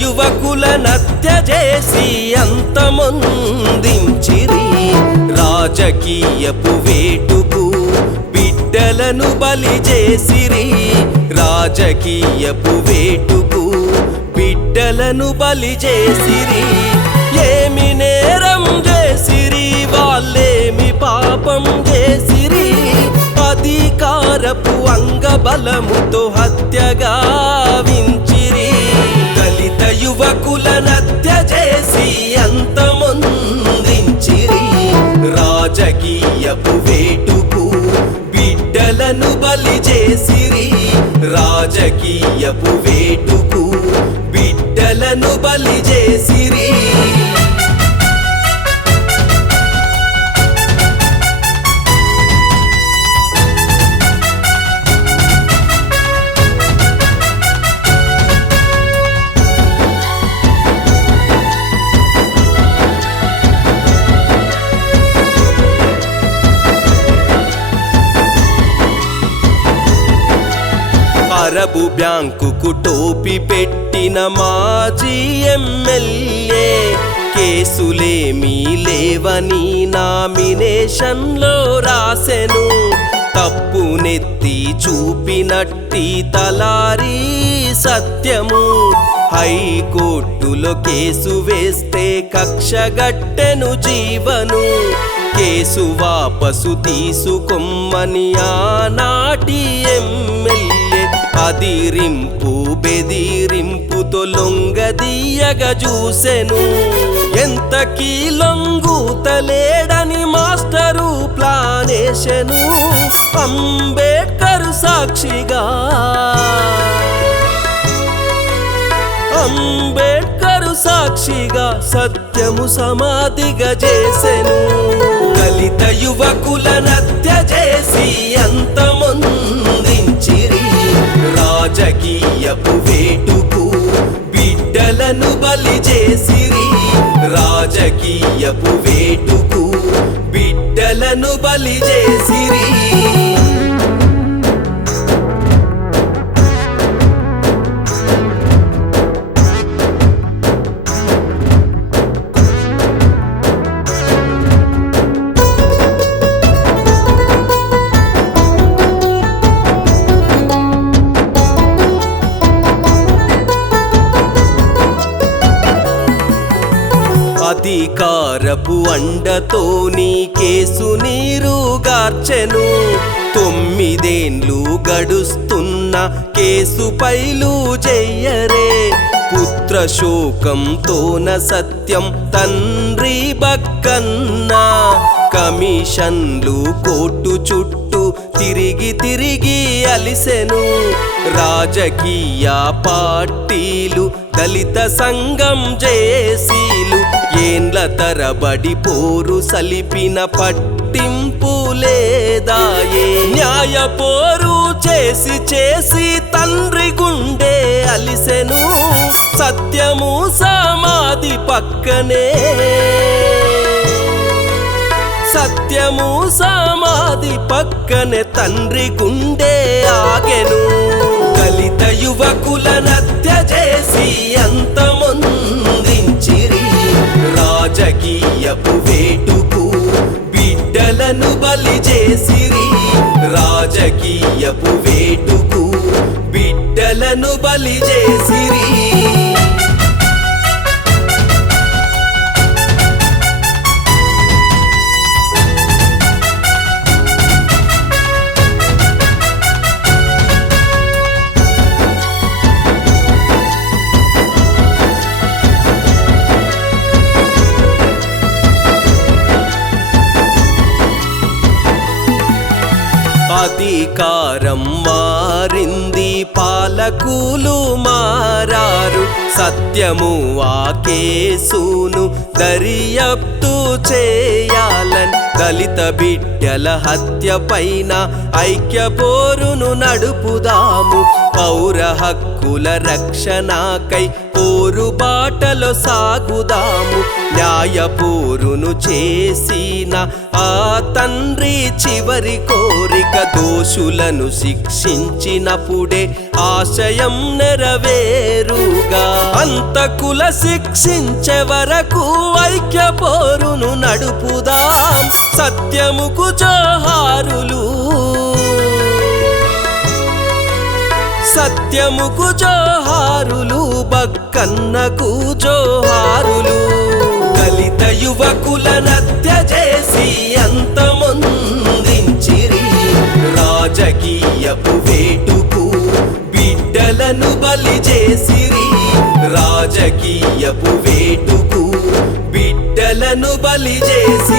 యువకుల నత్య చేసి అంతమొందించిరి. రాజకీయపు వేటుకు బిడ్డలను బలి చేసిరి. రాజకీయపు వేటుకు బిడ్డలను బలి చేసిరి. ఏమి నేరం చేసిరి వాళ్ళేమి పాపం చేసిరి. అధికారపు అంగబలముతో హత్యగా బిడ్డలను బలి చేసి అరబు బ్యాంకుకు టోపి పెట్టిన మాజీ ఎమ్మెల్యే కేసులేమీ లేవని నామినేషన్లో రాసెను. తప్పునెత్తి చూపినట్టి తలారి సత్యము. హైకోర్టులో కేసు వేస్తే కక్షగట్టెను జీవను. కేసు వాపసు తీసుకొమ్మని ఆనాటి ఎమ్మెల్యే అదిరింపు బెదిరింపుతో లొంగదీయగా చూసెను. ఎంతకీ లొంగుతలేడని మాస్టరు ప్లానేశను. అంబేడ్కర్ సాక్షిగా. అంబేడ్కర్ సాక్షిగా సత్యము సమాధిగా చేసెను. దళిత యువకుల నత్య చేసి అంతమొందించిరి రాజకీయపు వేటుకు బిడ్డలను బలి చేసిరి. రాజకీయపు వేటుకు బిడ్డలను బలి చేసిరి. అధికారపు అండతో నీ కేసు నీరు గార్చెను తొమ్మిదేండ్లు గడుస్తున్న కేసు పైలు చెయ్యరే పుత్ర శోకంతోన సత్యం తండ్రి బక్కన్న. కమిషన్లు కోర్టు చుట్టూ తిరిగి తిరిగి అలిసెను. రాజకీయ పార్టీలు దళిత సంఘం జేసీలు. ఏండ్ల తరబడి పోరు సలిపిన పట్టింపు లేదాయే న్యాయ పోరు చేసి చేసి తండ్రి గుండె అలిసెను సత్యము సమాధి పక్కనే. సత్యము సమాధి పక్కనే తండ్రి గుండె ఆగెను. దళిత యువకుల నత్య చేసి అంతమొందించిరి బిడ్డలను బలి చేసిరి. అధికారం మారింది పాలకులు మారారు. సత్యము ఆ కేసును దర్యాప్తు చేయాలని దళిత బిడ్డల హత్య పైన ఐక్య పోరును నడుపుదాము. పౌర హక్కుల రక్షణకై పోరు బాటలో సాగుదాము. న్యాయపోరును చేసిన ఆ తండ్రి చివరి కోరిక దోషులను శిక్షించినప్పుడే ఆశయం నెరవేరుగా. అంతకుల శిక్షించే వరకు ఐక్య పోరును నడుపుదాం. సత్యముకు జోహారులు సత్యముకు జోహారులు బక్కన్నకు జోహారులు. దళిత యువకుల నత్య చేసి అంతమొందించిరి. రాజకీయపు వేటుకు బిడ్డలను బలి చేసిరి. రాజకీయపు వేటుకు బిడ్డలను బలి చేసి